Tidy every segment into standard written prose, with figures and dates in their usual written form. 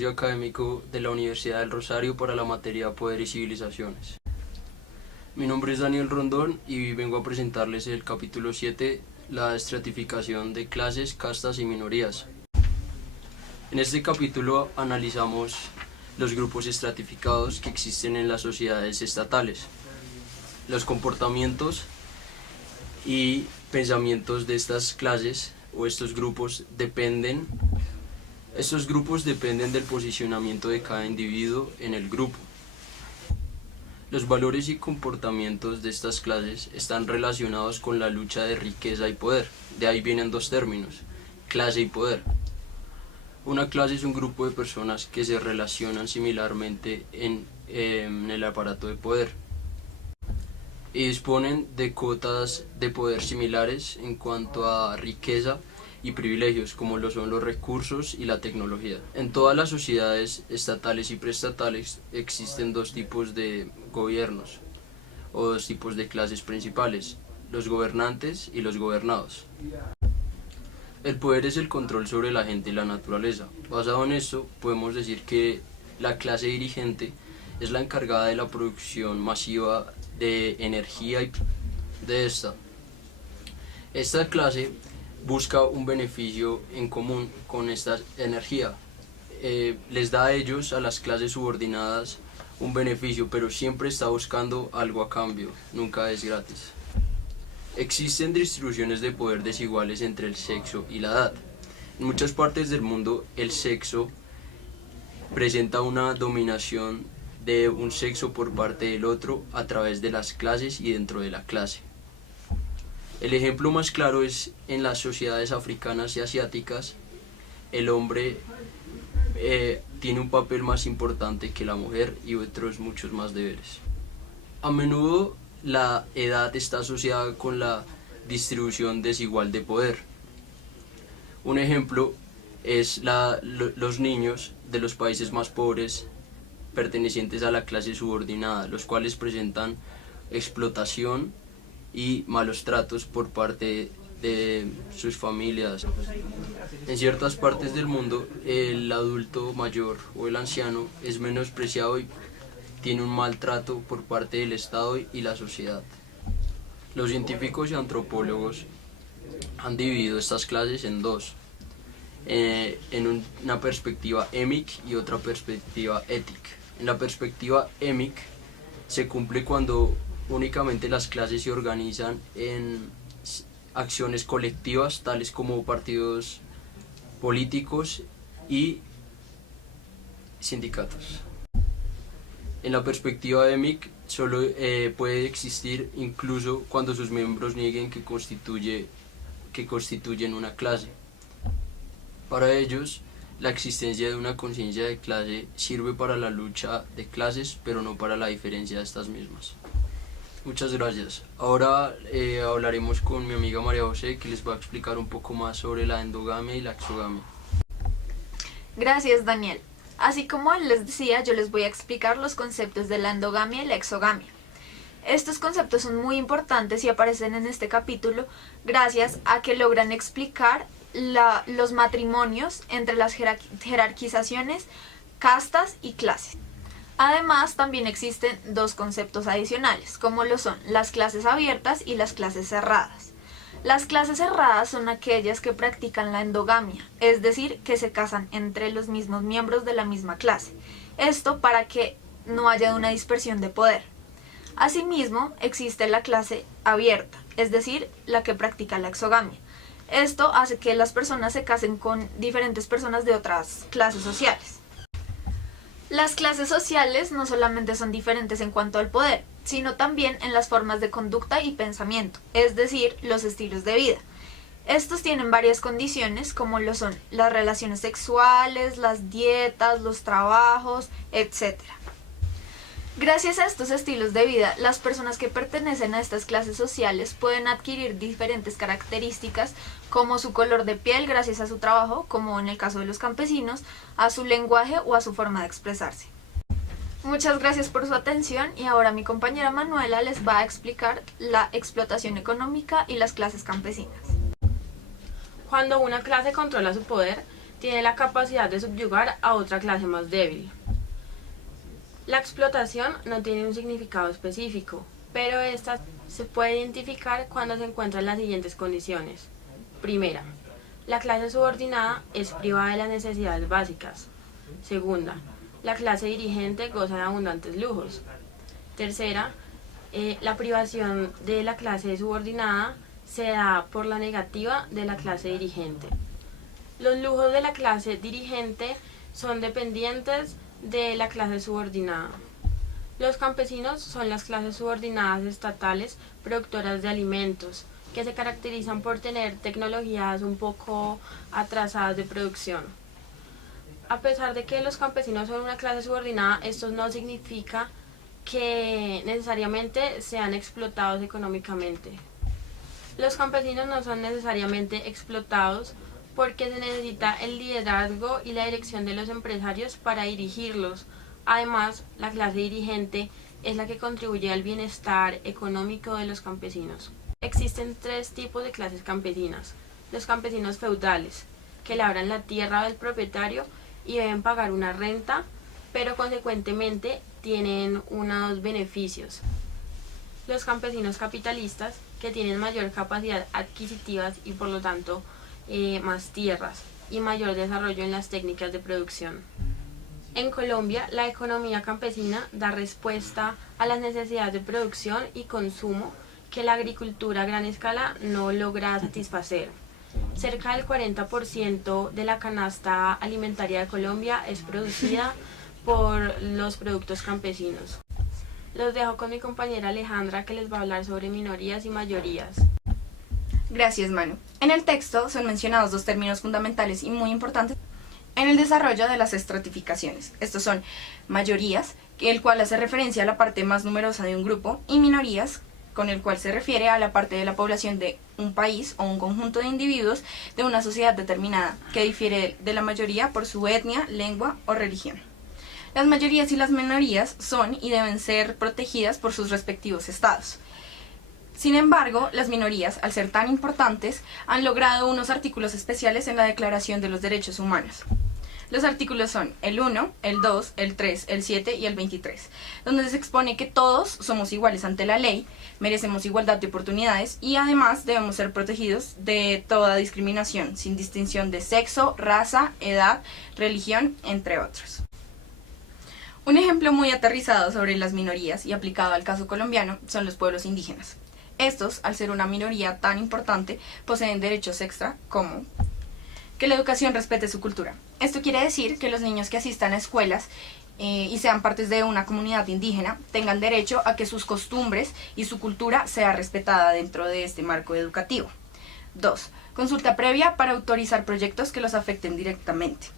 ejercicio académico de la Universidad del Rosario para la materia Poder y Civilizaciones. Mi nombre es Daniel Rondón y vengo a presentarles el capítulo 7, la estratificación de clases, castas y minorías. En este capítulo analizamos los grupos estratificados que existen en las sociedades estatales, los comportamientos y pensamientos de estas clases o estos grupos dependen del posicionamiento de cada individuo en el grupo. Los valores y comportamientos de estas clases están relacionados con la lucha de riqueza y poder. De ahí vienen dos términos, clase y poder. Una clase es un grupo de personas que se relacionan similarmente en el aparato de poder y disponen de cuotas de poder similares en cuanto a riqueza y privilegios, como lo son los recursos y la tecnología. En todas las sociedades estatales y preestatales existen dos tipos de gobiernos o dos tipos de clases principales, los gobernantes y los gobernados. El poder es el control sobre la gente y la naturaleza. Basado en esto, podemos decir que la clase dirigente es la encargada de la producción masiva de energía y de esta. Esta clase busca un beneficio en común con esta energía. Les da a ellos, a las clases subordinadas, un beneficio, pero siempre está buscando algo a cambio, nunca es gratis. Existen distribuciones de poder desiguales entre el sexo y la edad. En muchas partes del mundo, el sexo presenta una dominación de un sexo por parte del otro a través de las clases y dentro de la clase. El ejemplo más claro es en las sociedades africanas y asiáticas. El hombre tiene un papel más importante que la mujer y otros muchos más deberes. A menudo la edad está asociada con la distribución desigual de poder. Un ejemplo es los niños de los países más pobres pertenecientes a la clase subordinada, los cuales presentan explotación y malos tratos por parte de sus familias. En ciertas partes del mundo, el adulto mayor o el anciano es menospreciado y tiene un maltrato por parte del Estado y la sociedad. Los científicos y antropólogos han dividido estas clases en dos, en una perspectiva émic y otra perspectiva ética. En la perspectiva émic se cumple cuando únicamente las clases se organizan en acciones colectivas, tales como partidos políticos y sindicatos. En la perspectiva EMIC solo puede existir incluso cuando sus miembros nieguen que constituyen una clase. Para ellos, la existencia de una conciencia de clase sirve para la lucha de clases, pero no para la diferencia de estas mismas. Muchas gracias. Ahora hablaremos con mi amiga María José, que les va a explicar un poco más sobre la endogamia y la exogamia. Gracias, Daniel. Así como les decía, yo les voy a explicar los conceptos de la endogamia y la exogamia. Estos conceptos son muy importantes y aparecen en este capítulo gracias a que logran explicar los matrimonios entre las jerarquizaciones, castas y clases. Además, también existen dos conceptos adicionales, como lo son las clases abiertas y las clases cerradas. Las clases cerradas son aquellas que practican la endogamia, es decir, que se casan entre los mismos miembros de la misma clase. Esto para que no haya una dispersión de poder. Asimismo, existe la clase abierta, es decir, la que practica la exogamia. Esto hace que las personas se casen con diferentes personas de otras clases sociales. Las clases sociales no solamente son diferentes en cuanto al poder, sino también en las formas de conducta y pensamiento, es decir, los estilos de vida. Estos tienen varias condiciones, como lo son las relaciones sexuales, las dietas, los trabajos, etc. Gracias a estos estilos de vida, las personas que pertenecen a estas clases sociales pueden adquirir diferentes características como su color de piel gracias a su trabajo, como en el caso de los campesinos, a su lenguaje o a su forma de expresarse. Muchas gracias por su atención y ahora mi compañera Manuela les va a explicar la explotación económica y las clases campesinas. Cuando una clase controla su poder, tiene la capacidad de subyugar a otra clase más débil. La explotación no tiene un significado específico, pero esta se puede identificar cuando se encuentran las siguientes condiciones. Primera, la clase subordinada es privada de las necesidades básicas. Segunda, la clase dirigente goza de abundantes lujos. Tercera, la privación de la clase subordinada se da por la negativa de la clase dirigente. Los lujos de la clase dirigente son dependientes de la clase subordinada. Los campesinos son las clases subordinadas estatales productoras de alimentos, que se caracterizan por tener tecnologías un poco atrasadas de producción. A pesar de que los campesinos son una clase subordinada, esto no significa que necesariamente sean explotados económicamente. Los campesinos no son necesariamente explotados porque se necesita el liderazgo y la dirección de los empresarios para dirigirlos. Además, la clase dirigente es la que contribuye al bienestar económico de los campesinos. Existen tres tipos de clases campesinas. Los campesinos feudales, que labran la tierra del propietario y deben pagar una renta, pero consecuentemente tienen unos beneficios. Los campesinos capitalistas, que tienen mayor capacidad adquisitiva y por lo tanto más tierras y mayor desarrollo en las técnicas de producción. En Colombia, la economía campesina da respuesta a las necesidades de producción y consumo que la agricultura a gran escala no logra satisfacer. Cerca del 40% de la canasta alimentaria de Colombia es producida por los productos campesinos. Los dejo con mi compañera Alejandra, que les va a hablar sobre minorías y mayorías. Gracias, Manu. En el texto son mencionados dos términos fundamentales y muy importantes en el desarrollo de las estratificaciones. Estos son mayorías, el cual hace referencia a la parte más numerosa de un grupo, y minorías, con el cual se refiere a la parte de la población de un país o un conjunto de individuos de una sociedad determinada, que difiere de la mayoría por su etnia, lengua o religión. Las mayorías y las minorías son y deben ser protegidas por sus respectivos estados. Sin embargo, las minorías, al ser tan importantes, han logrado unos artículos especiales en la Declaración de los Derechos Humanos. Los artículos son el 1, el 2, el 3, el 7 y el 23, donde se expone que todos somos iguales ante la ley, merecemos igualdad de oportunidades y además debemos ser protegidos de toda discriminación, sin distinción de sexo, raza, edad, religión, entre otros. Un ejemplo muy aterrizado sobre las minorías y aplicado al caso colombiano son los pueblos indígenas. Estos, al ser una minoría tan importante, poseen derechos extra como que la educación respete su cultura. Esto quiere decir que los niños que asistan a escuelas y sean partes de una comunidad indígena tengan derecho a que sus costumbres y su cultura sea respetada dentro de este marco educativo. 2. Consulta previa para autorizar proyectos que los afecten directamente.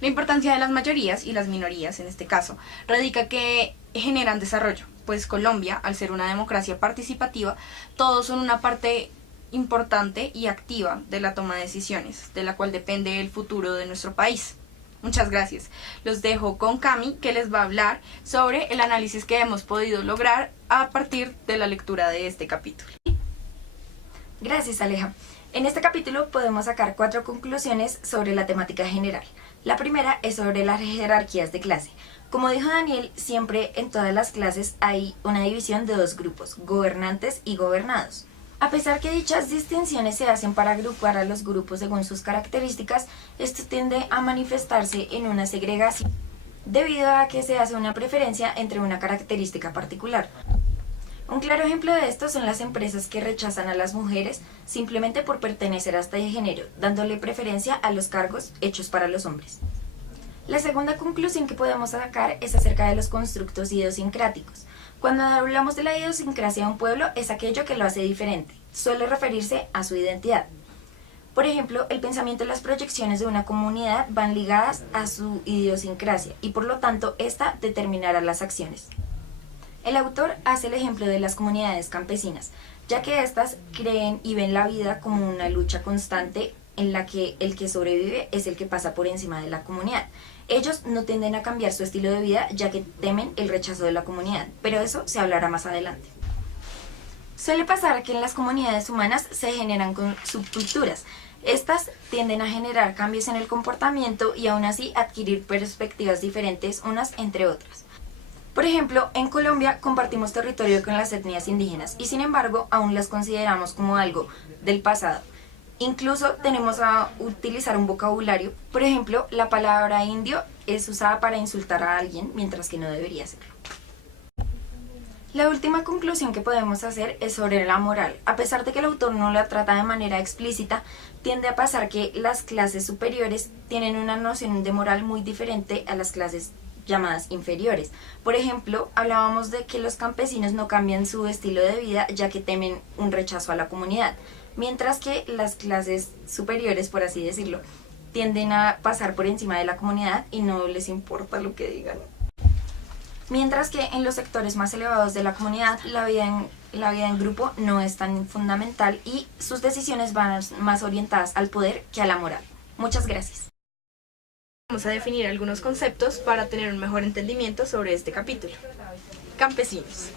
La importancia de las mayorías y las minorías, en este caso, radica que generan desarrollo, pues Colombia, al ser una democracia participativa, todos son una parte importante y activa de la toma de decisiones, de la cual depende el futuro de nuestro país. Muchas gracias. Los dejo con Cami, que les va a hablar sobre el análisis que hemos podido lograr a partir de la lectura de este capítulo. Gracias, Aleja. En este capítulo podemos sacar 4 conclusiones sobre la temática general. La primera es sobre las jerarquías de clase. Como dijo Daniel, siempre en todas las clases hay una división de 2 grupos, gobernantes y gobernados. A pesar que dichas distinciones se hacen para agrupar a los grupos según sus características, esto tiende a manifestarse en una segregación, debido a que se hace una preferencia entre una característica particular. Un claro ejemplo de esto son las empresas que rechazan a las mujeres simplemente por pertenecer a este género, dándole preferencia a los cargos hechos para los hombres. La segunda conclusión que podemos sacar es acerca de los constructos idiosincráticos. Cuando hablamos de la idiosincrasia de un pueblo, es aquello que lo hace diferente, suele referirse a su identidad. Por ejemplo, el pensamiento y las proyecciones de una comunidad van ligadas a su idiosincrasia y por lo tanto, esta determinará las acciones. El autor hace el ejemplo de las comunidades campesinas, ya que éstas creen y ven la vida como una lucha constante en la que el que sobrevive es el que pasa por encima de la comunidad. Ellos no tienden a cambiar su estilo de vida ya que temen el rechazo de la comunidad, pero eso se hablará más adelante. Suele pasar que en las comunidades humanas se generan subculturas. Estas tienden a generar cambios en el comportamiento y aún así adquirir perspectivas diferentes unas entre otras. Por ejemplo, en Colombia compartimos territorio con las etnias indígenas y sin embargo aún las consideramos como algo del pasado. Incluso tenemos a utilizar un vocabulario. Por ejemplo, la palabra indio es usada para insultar a alguien, mientras que no debería serlo. La última conclusión que podemos hacer es sobre la moral. A pesar de que el autor no la trata de manera explícita, tiende a pasar que las clases superiores tienen una noción de moral muy diferente a las clases llamadas inferiores. Por ejemplo, hablábamos de que los campesinos no cambian su estilo de vida ya que temen un rechazo a la comunidad, mientras que las clases superiores, por así decirlo, tienden a pasar por encima de la comunidad y no les importa lo que digan. Mientras que en los sectores más elevados de la comunidad, la vida en grupo no es tan fundamental y sus decisiones van más orientadas al poder que a la moral. Muchas gracias. Vamos a definir algunos conceptos para tener un mejor entendimiento sobre este capítulo. Campesinos.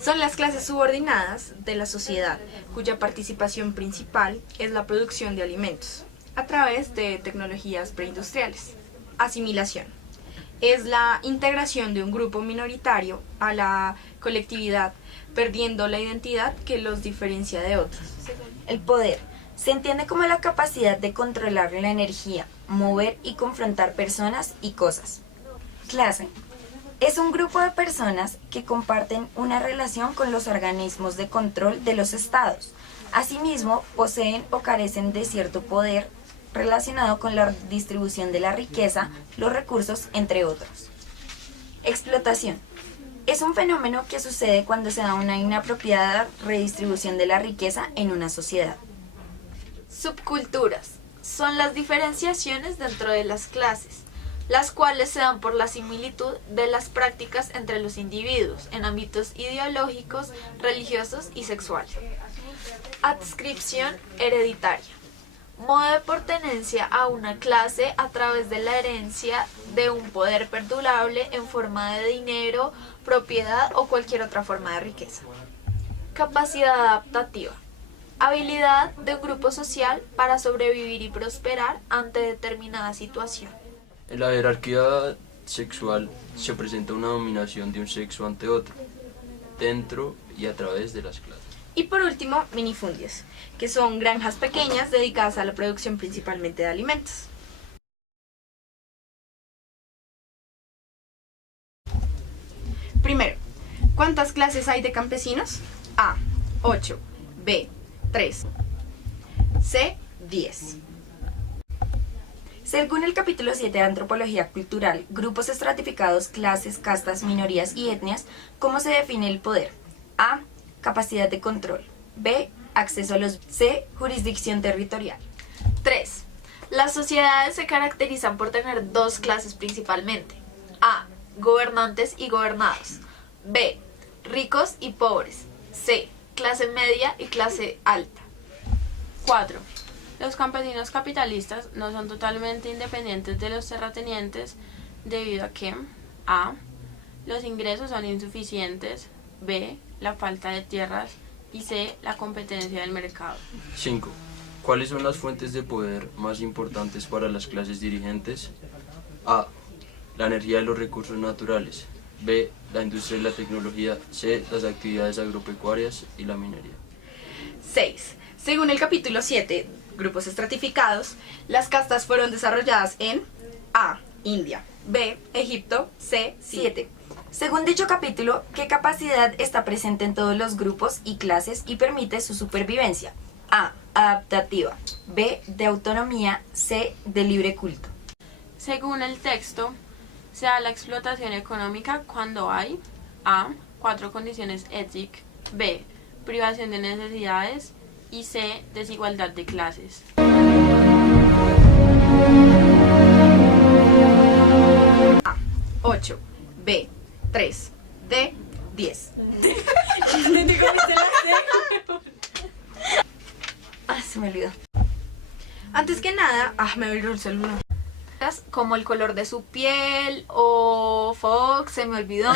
Son las clases subordinadas de la sociedad, cuya participación principal es la producción de alimentos, a través de tecnologías preindustriales. Asimilación. Es la integración de un grupo minoritario a la colectividad, perdiendo la identidad que los diferencia de otros. El poder se entiende como la capacidad de controlar la energía, mover y confrontar personas y cosas. Clase. Es un grupo de personas que comparten una relación con los organismos de control de los estados. Asimismo, poseen o carecen de cierto poder relacionado con la distribución de la riqueza, los recursos, entre otros. Explotación. Es un fenómeno que sucede cuando se da una inapropiada redistribución de la riqueza en una sociedad. Subculturas. Son las diferenciaciones dentro de las clases, las cuales se dan por la similitud de las prácticas entre los individuos en ámbitos ideológicos, religiosos y sexuales. Adscripción hereditaria. Modo de pertenencia a una clase a través de la herencia de un poder perdurable en forma de dinero, propiedad o cualquier otra forma de riqueza. Capacidad adaptativa. Habilidad de un grupo social para sobrevivir y prosperar ante determinada situación. En la jerarquía sexual se presenta una dominación de un sexo ante otro, dentro y a través de las clases. Y por último, minifundios, que son granjas pequeñas dedicadas a la producción principalmente de alimentos. Primero, ¿cuántas clases hay de campesinos? A, 8, B, 3, C, 10. Según el capítulo 7 de Antropología Cultural, grupos estratificados, clases, castas, minorías y etnias, ¿cómo se define el poder? A. Capacidad de control. B. Acceso a los... C. Jurisdicción territorial. 3. Las sociedades se caracterizan por tener dos clases principalmente. A. Gobernantes y gobernados. B. Ricos y pobres. C. Clase media y clase alta. 4. Los campesinos capitalistas no son totalmente independientes de los terratenientes debido a que A. Los ingresos son insuficientes. B. La falta de tierras. Y C. La competencia del mercado. 5. ¿Cuáles son las fuentes de poder más importantes para las clases dirigentes? A. La energía de los recursos naturales. B. La industria y la tecnología. C. Las actividades agropecuarias y la minería. 6. Según el capítulo 7, grupos estratificados, las castas fueron desarrolladas en A. India. B. Egipto. C. 7. Según dicho capítulo, ¿qué capacidad está presente en todos los grupos y clases y permite su supervivencia? A. Adaptativa. B. De autonomía. C. De libre culto. Según el texto, se da la explotación económica cuando hay A. 4 condiciones éticas. B. Privación de necesidades. Y C. Desigualdad de clases. A. 8. B. 3. D. 10. Se me olvidó. Antes que nada, me olvidó el celular. Como el color de su piel o Fox, se me olvidó.